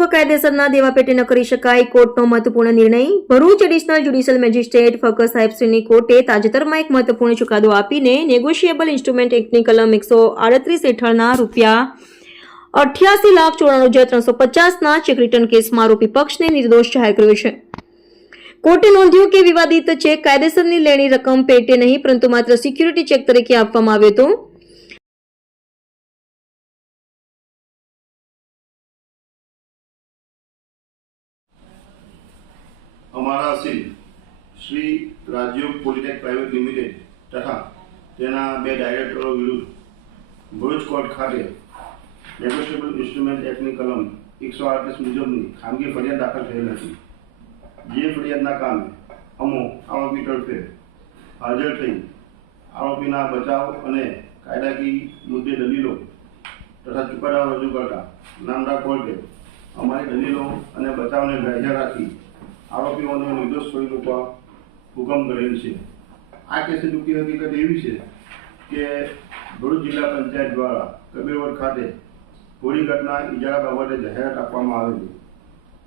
ગેરકાયદેસરના દેવા પેટે ન કરી શકાય કોર્ટનો મહત્વપૂર્ણ નિર્ણય. ભરૂચ એડિશનલ જ્યુડિશિયલ મેજિસ્ટ્રેટ ફકર સાહેબસિંહની કોર્ટે તાજેતરમાં એક મહત્વપૂર્ણ ચુકાદો આપીને નેગોશિયેબલ ઇન્સ્ટ્રુમેન્ટ એક્ટની કલમ એકસો આડત્રીસ હેઠળના રૂપિયા અઠ્યાસી લાખ ચોરાણું હજાર ત્રણસો પચાસના ચેક રિટર્ન કેસમાં આરોપી પક્ષને નિર્દોષ જાહેર કર્યો છે. કોર્ટે નોંધ્યું કે વિવાદિત ચેક કાયદેસરની લેણી રકમ પેટે નહીં, પરંતુ માત્ર સિક્યુરિટી ચેક તરીકે આપવામાં આવ્યો હતો. અમારા Shri Shri Rajyog Polytech private limited તથા તેના બે ડાયરેક્ટરો વિરુદ્ધ ભરૂચ કોર્ટ ખાતે નેગોશિયેબલ ઇન્સ્ટ્રુમેન્ટ એક્ટની કલમ એકસો આડત્રીસ મુજબની ખાનગી ફરિયાદ દાખલ થયેલ હતી. જે ફરિયાદના કામે અમો આરોપી તરફે હાજર થઈ આરોપીના બચાવ અને કાયદાકીય મુદ્દે દલીલો તથા ચુકાદાઓ રજૂ કરતા નામદાર કોર્ટે અમારી દલીલો અને બચાવને ગ્રાહ્ય રાખી આરોપીઓને નિર્દોષ સ્વરૂપમાં હુકમ કરેલ છે. આ કેસની દુઃખી હકીકત એવી છે કે ભરૂચ જિલ્લા પંચાયત દ્વારા કબીરવડ ખાતે હોળી ઘટના ઇજારા બાબતે જાહેરાત આપવામાં આવેલી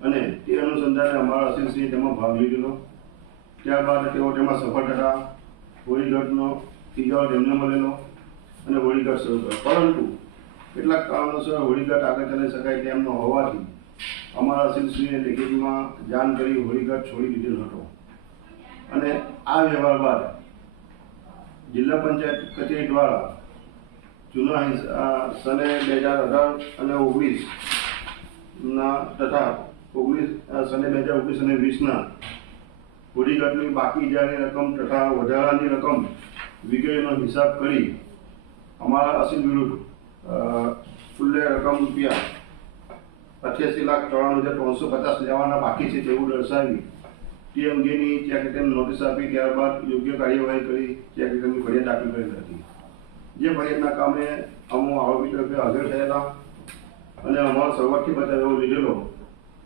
અને તે અનુસંધાને અમારા અસીલસિંહે તેમાં ભાગ લીધેલો. ત્યારબાદ તેઓ તેમાં સફળ થતા હોળીઘટનો ઇજાઓ તેમને મળેલો અને હોળીઘાટ શરૂ કર્યો પરંતુ કેટલાક કારણોસર હોળીઘાટ આગળ ચલાવી શકાય તેમનો હોવાથી અમારા અસીલશ્રીએ લેખિતમાં જાણ કરી હોળીઘાટ છોડી દીધેલ હતો. અને આ વ્યવહાર બાદ જિલ્લા પંચાયત કચેરી દ્વારા જૂના સને બે હજાર અઢાર અને ઓગણીસ ના તથા ઓગણીસ સને બે હજાર ઓગણીસ અને વીસના હોળીઘાટની બાકી ઇજાની રકમ તથા વધારાની રકમ વિગેરેનો હિસાબ કરી અમારા અસીલ વિરુદ્ધ ફુલ્લે રકમ રૂપિયા અઠ્યાસી લાખ ચોરાણું હજાર ત્રણસો પચાસ જવાના બાકી છે તેવું દર્શાવી તે અંગેની ચેક રિટર્ન નોટિસ આપી, ત્યારબાદ યોગ્ય કાર્યવાહી કરી ચેક રિટર્નની ફરિયાદ દાખલ કરેલ હતી. જે ફરિયાદના કામે અમો આરોપી તરફે હાજર થયેલા અને અમારો શરૂઆતથી બચાવ એવો લીધેલો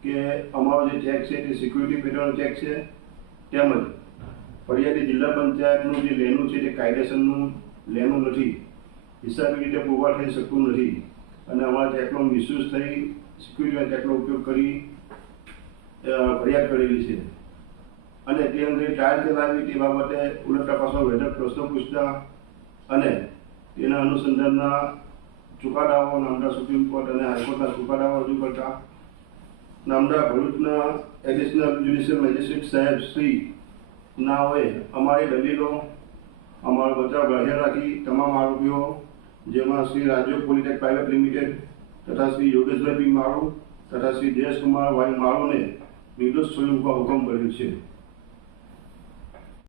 કે અમારો જે ચેક છે તે સિક્યુરિટી પેટર્નનો ચેક છે, તેમજ ફરિયાદી જિલ્લા પંચાયતનું જે લેનું છે તે કાયદેસરનું લેનું નથી. હિસાબી રીતે પૂરવાર થઈ શકતું નથી અને અમારા ચેકનો મિસયુઝ થઈ સિક્યુરિટી ચેકનો ઉપયોગ કરી ફરિયાદ કરેલી છે. અને તે અંગે ટ્રાયલ ચલાવી તે બાબતે ઉલટ તપાસમાં વેધક પ્રશ્નો પૂછતા અને તેના અનુસંધાનના ચુકાદાઓ નામડા સુપ્રીમ કોર્ટ અને હાઈકોર્ટના ચુકાદાઓ રજૂ કરતા નામદાર ભરૂચના એડિશનલ જ્યુડિશિયલ મેજિસ્ટ્રેટ સાહેબ શ્રી નાઓએ અમારી દલીલો, અમારો બચાવ ગ્રાહ્ય રાખી તમામ આરોપીઓ, જેમાં શ્રી રાજ્ય પોલિટેક પ્રાઇવેટ લિમિટેડ તથા શ્રી યોગેશભાઈ માળુ તથા શ્રી જયેશકુમાર વાઈ માળુને નિર્દોષ છોડી મૂકવા હુકમ કર્યો છે.